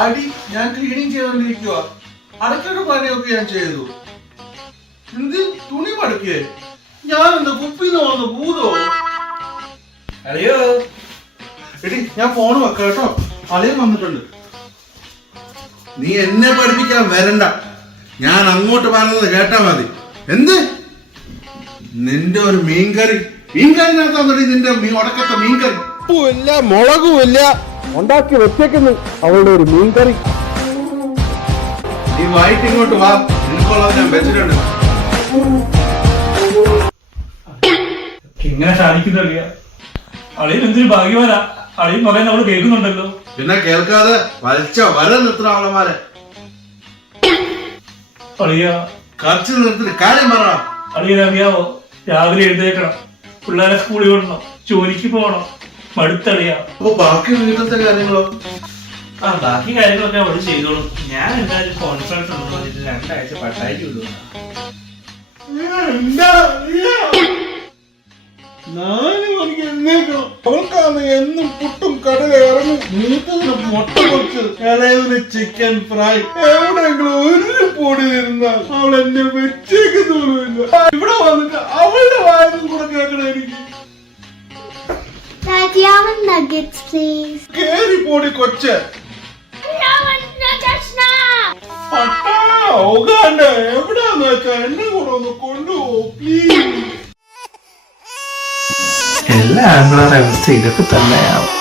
ആടി ഞാൻ ക്ലീനിങ് ചെയ്തോണ്ടിരിക്കുക. അടയ്ക്കൊക്കെ പണിയൊക്കെ ഞാൻ ചെയ്തു. എന്ത് തുണി മടക്കിയേ? ഞാൻ എന്താ കുപ്പിന്ന് വന്നു ഭൂതോ? അളിയോ എടി ഞാൻ ഫോൺ വെക്കാം കേട്ടോ. അളിയൻ വന്നിട്ടുണ്ട്. നീ എന്നെ പഠിപ്പിക്കാൻ വരണ്ട. ഞാൻ അങ്ങോട്ട് പറഞ്ഞത് കേട്ടാ മതി. എന്ത് നിന്റെ ഒരു മീൻകറി? മീൻകറിനകത്താന്നടി നിന്റെ ഉടക്കത്തെ മീൻകറി. ഉപ്പില്ല മുളകുമില്ല ഉണ്ടാക്കി വെച്ചേക്കുന്നു അവളുടെ ഒരു മീൻകറി. നീ വായിട്ട് ഇങ്ങോട്ട് വാ. നിനക്കുള്ളത് ഞാൻ വെച്ചിട്ടുണ്ട്. ഇങ്ങനെ സാധിക്കുന്ന അളിയ. അളിയൻ എന്തൊരു ഭാഗ്യവാനാ. അളിയൻ പറയുന്ന അവള് കേൾക്കുന്നുണ്ടല്ലോ. പിന്നെ കേൾക്കാതെ വലിച്ച വര നിർത്തണ അവളമാരെ. അളിയ കറച്ച് നിർത്തിട്ട് കാര്യം പറ. അളിയനറിയാവോ, രാവിലെ എഴുന്നേക്കണം, പിള്ളേരെ സ്കൂളിൽ വിടണം, ജോലിക്ക് പോകണം, മടുത്തളിയ. അപ്പൊ ബാക്കി വീട്ടിലത്തെ കാര്യങ്ങളോ? ബാക്കി കാര്യങ്ങളൊക്കെ അവള് ചെയ്തോളും. ഞാൻ എന്തായാലും കോൺഫറൻസ് ഉണ്ടെന്ന് പറഞ്ഞിട്ട് 2 ആഴ്ച പട്ടായിക്ക് വിടുന്നു. അവൾക്കാണ് എന്നും പുട്ടും കടല ഇറങ്ങും. മൂത്തതിന് മുട്ട പൊച്ച്, ഇളയതിന് ചിക്കൻ ഫ്രൈ. എവിടെയെങ്കിലും ഒരു പൊടി ഇരുന്നാൽ അവൾ എന്നെ വെച്ചേക്കുന്നില്ല. ഇവിടെ വന്നിട്ട് അവളുടെ വായനും കൂടെ കേൾക്കണം എനിക്ക്. Daddy, I want nuggets, please. കേറി പോടി കൊച്ച്. I want nuggets now. പട്ടാ ഓകാണ്ട എവിടാന്ന് വെച്ചാ എന്നെ കൂടെ ഒന്ന് കൊണ്ടുപോ പ്ലീസ്. എല്ലാ ആംഗ്ലറുടെ അവസ്ഥ ഇതൊക്കെ തന്നെയാവും.